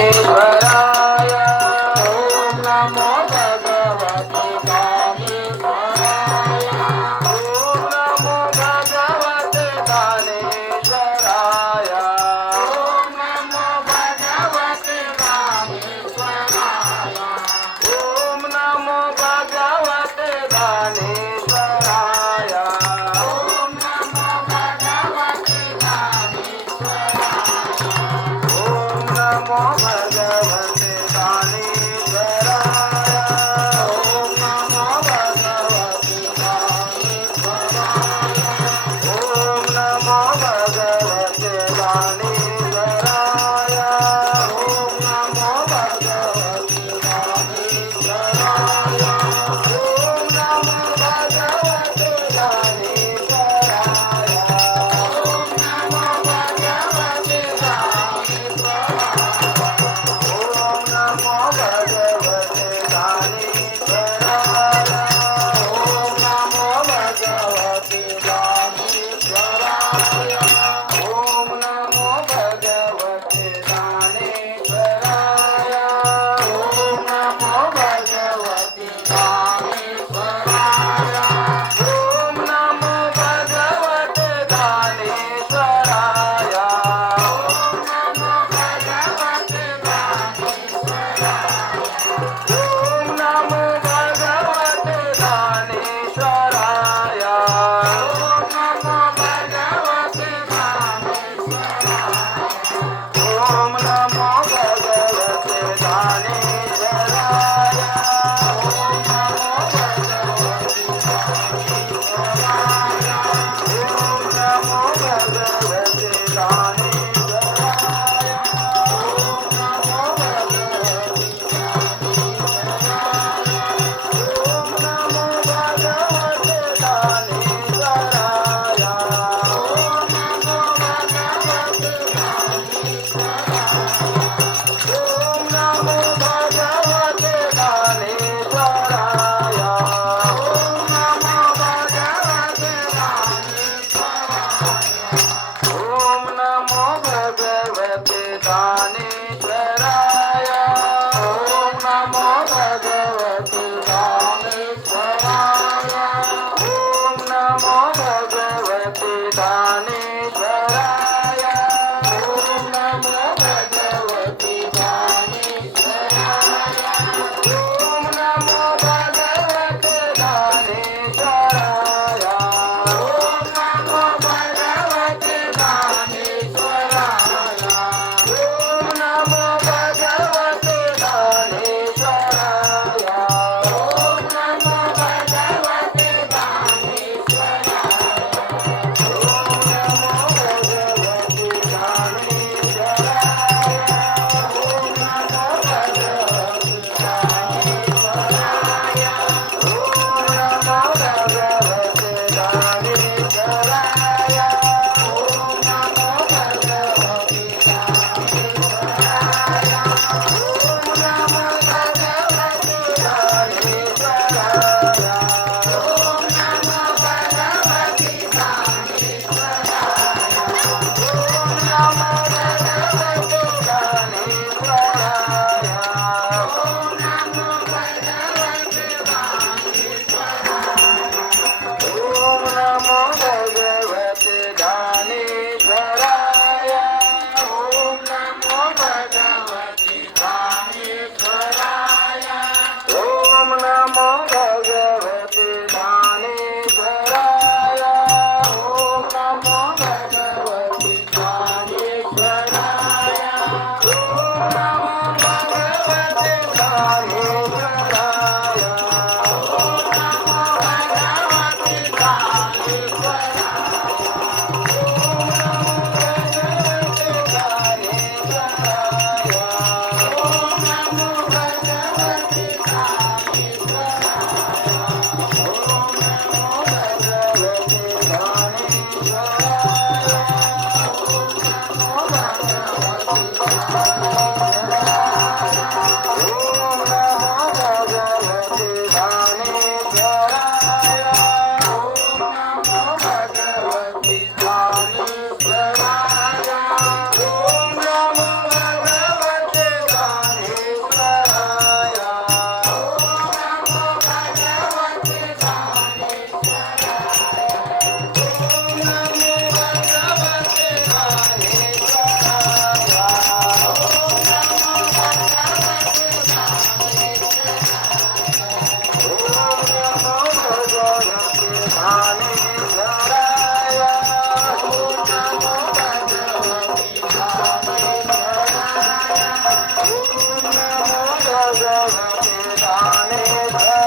ईश्वराय ओम नमो भगवते कामेश्वराय ओम नमो भगवते दानेश्वराय ओम नमो भगवते कामेश्वराय ओम नमो भगवते दानेश्वराय ओम नमो भगवते दानेश्वराय ओम नमो भगवते दानेश्वराय ओम नमो भगवते दानेश्वराय ओम नमो भगवते दानेश्वराय ओम नमो भगवते दानेश्वराय ओम नमो भगवते दानेश्वराय ओम नमो भगवते दानेश्वराय ओम नमो भगवते दानेश्वराय ओम नमो भगवते दानेश्वराय ओम नमो भगवते दानेश्वराय ओम नमो भगवते दानेश्वराय ओम नमो भगवते दानेश्वराय ओम नमो भगवते दानेश्वराय ओम नमो भगवते दानेश्वराय ओम नमो भगवते दानेश्वराय ओम नमो भगवते दानेश्वराय ओम नमो भगवते दानेश्वराय ओम नमो भगवते दानेश्वराय ओम नमो भगवते ओम नमो भगवते दानेश्वराय ओम नमो भगवते दानेश्वराय ओम नमो भगवते दानेश्वराय ओम नमो भगवते दानेश्वराय ओम नमो भगवते दानेश्वराय ओम नमो भगवते दानेश्वराय ओम नमो भगवते दानेश्वराय ओम नमो भगवते दानेश्वराय ओम नमो भगवते दानेश्वराय ओम नमो भगवते दानेश्वराय ओम नमो भगवते दानेश्वराय ओम नमो भगवते Om Namo ज्ञानेश्वराय ओम नमो भगवते ज्ञानेश्वराय ओम नमो भगवते ज्ञानेश्वराय